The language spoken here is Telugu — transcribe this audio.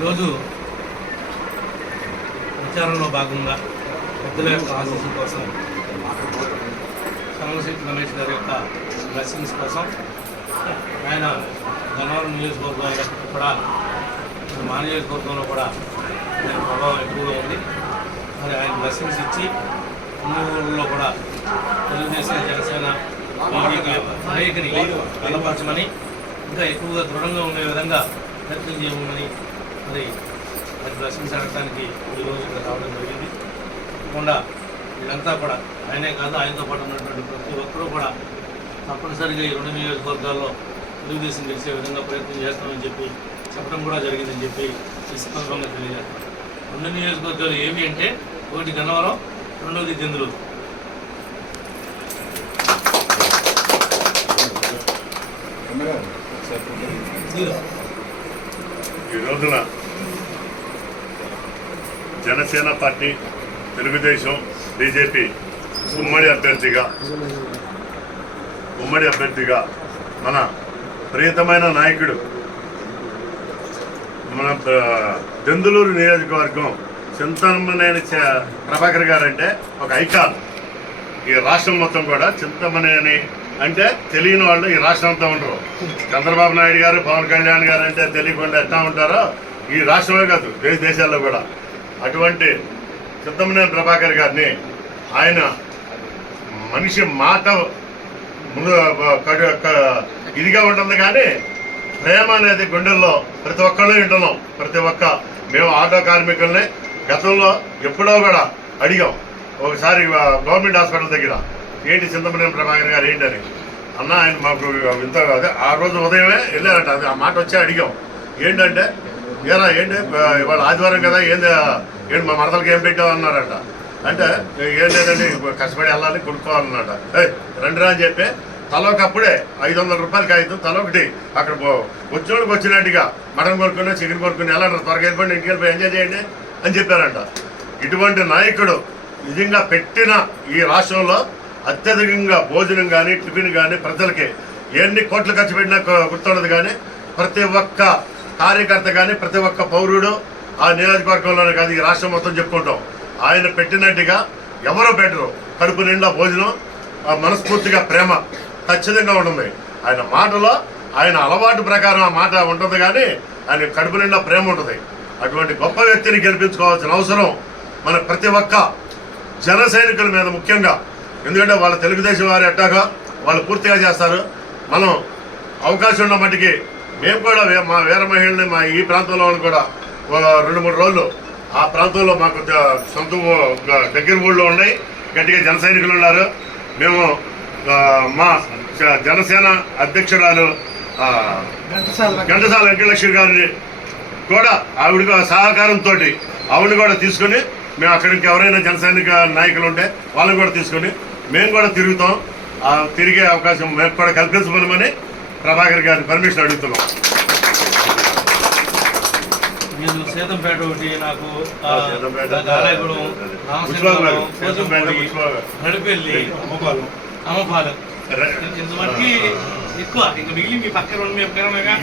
ఈరోజు ప్రచారంలో భాగంగా పెద్దల యొక్క ఆశీస్సుల కోసం సోమశెట్టి రమేష్ గారి యొక్క బ్లెస్సింగ్స్ కోసం ఆయన గన్నవరం నియోజకవర్గంలో కూడా మా నియోజకవర్గంలో కూడా ఆయన ప్రభావం ఎక్కువగా ఉంది. మరి ఆయన బ్లెస్సింగ్స్ ఇచ్చి అన్ని ఊళ్ళలో కూడా తెలుగుదేశం జనసేన బీజేపీ కలయికని బలపరచమని ఇంకా ఎక్కువగా దృఢంగా ఉండే విధంగా ప్రయత్నం చేయమని మరి మరి బ్లెస్సింగ్స్ అడగడానికి ఈరోజు ఇక్కడ రావడం జరిగింది. తప్పకుండా వీళ్ళంతా కూడా ఆయనే కాదు ఆయనతో పాటు ఉన్నటువంటి ప్రతి ఒక్కరూ కూడా తప్పనిసరిగా ఈ రెండు నియోజకవర్గాల్లో తెలుగుదేశం గెలిచే విధంగా ప్రయత్నం చేస్తామని చెప్పి చెప్పడం కూడా జరిగిందని చెప్పి ఈ సందర్భంగా తెలియజేస్తాం. రెండు నియోజకవర్గాలు ఏమి అంటే ఒకటి గన్నవరం రెండవది జందులు ఈ రోజున జనసేన పార్టీ తెలుగుదేశం బీజేపీ ఉమ్మడి అభ్యర్థిగా ఉమ్మడి అభ్యర్థిగా మన ప్రియతమైన నాయకుడు మన దెందులూరు నియోజకవర్గం చింతమనేని చ- ప్రభాకర్ గారు అంటే ఒక ఐకాన్. ఈ రాష్ట్రం మొత్తం కూడా చింతమనేని అంటే తెలియని వాళ్ళు ఈ రాష్ట్రం అంతా ఉండరు. చంద్రబాబు నాయుడు గారు పవన్ కళ్యాణ్ గారు అంటే తెలియకుండా ఎట్లా ఉంటారో ఈ రాష్ట్రమే కాదు దేశ దేశాల్లో కూడా. అటువంటి సిద్ధమనేని ప్రభాకర్ గారిని ఆయన మనిషి మాట ముందు ఇదిగా ఉంటుంది కానీ ప్రేమ అనేది గుండెల్లో ప్రతి ఒక్కళ్ళు వింటున్నాం. ప్రతి ఒక్క మేము ఆటో కార్మికుల్ని గతంలో ఎప్పుడో కూడా అడిగాం. ఒకసారి గవర్నమెంట్ హాస్పిటల్ దగ్గర ఏంటి చింతమనేని ప్రభాకర్ గారు ఏంటని? అన్న ఆయన మాకు ఇంత అదే ఆ రోజు ఉదయమే వెళ్ళారట. అది ఆ మాట వచ్చి అడిగాం. ఏంటంటే ఏరా ఏంటి? ఇవాళ ఆదివారం కదా ఏంది? ఏంటి మా మరదలకి ఏం పెట్టావు? అన్నారట. అంటే ఏం లేదండి కష్టపడి వెళ్ళాలి కొనుక్కోవాలన్నట ఏ రండిరా అని చెప్పి తలొకప్పుడే ఐదు వందల రూపాయలకి కాగితం తలొకటి అక్కడ పో- వచ్చినోళ్ళకి వచ్చినట్టుగా మటన్ కొనుక్కుని చికెన్ కొనుక్కుని ఎలా త్వరగా వెళ్ళిపోండి ఇంటికి వెళ్ళిపోయి ఎంజాయ్ చేయండి అని చెప్పారంట. ఇటువంటి నాయకుడు నిజంగా పెట్టిన ఈ రాష్ట్రంలో అత్యధికంగా భోజనం కానీ టిఫిన్ కానీ ప్రజలకి ఎన్ని కోట్లు ఖర్చు పెట్టినా గుర్తుండదు కానీ ప్రతి ఒక్క కార్యకర్త కానీ ప్రతి ఒక్క పౌరుడు ఆ నియోజకవర్గంలోనే కాదు ఈ రాష్ట్రం మొత్తం చెప్పుకుంటాం. ఆయన పెట్టినట్టుగా ఎవరో పెట్టరు. కడుపు నిండా భోజనం ఆ మనస్ఫూర్తిగా ప్రేమ ఖచ్చితంగా ఉంటుంది. ఆయన మాటలో ఆయన అలవాటు ప్రకారం ఆ మాట ఉంటుంది కానీ ఆయన కడుపు నిండా ప్రేమ ఉంటుంది. అటువంటి గొప్ప వ్యక్తిని గెలిపించుకోవాల్సిన అవసరం మన ప్రతి ఒక్క జన సైనికుల మీద ముఖ్యంగా ఎందుకంటే వాళ్ళ తెలుగుదేశం వారు ఎట్టాగా వాళ్ళు పూర్తిగా చేస్తారు. మనం అవకాశం ఉన్న మట్టికి మేము కూడా మా వీర మహిళని మా ఈ ప్రాంతంలో కూడా ఒక రెండు మూడు రోజులు ఆ ప్రాంతంలో మాకు సొంత దగ్గర ఊళ్ళో ఉన్నాయి. గట్టిగా జన సైనికులు ఉన్నారు. మేము మా జనసేన అధ్యక్షురాలు ఘంటసాల వెంకటలక్ష్మి గారిని కూడా ఆవిడ సహకారంతో ఆవిడని కూడా తీసుకొని మేము అక్కడికి ఎవరైనా జనసైనిక నాయకులు ఉంటే వాళ్ళని కూడా తీసుకొని మేము కూడా తిరుగుతాం. ఆ తిరిగే అవకాశం మేము కూడా కల్పించమని ప్రభాకర్ గారిని పర్మిషన్ అడుగుతున్నాం. నేను సీతంపేట ఒకటి నాకు గారు, గారు. ఎక్కువ ఇంకా మిగిలిన మీ పక్కన ఉన్న మీ పక్కన.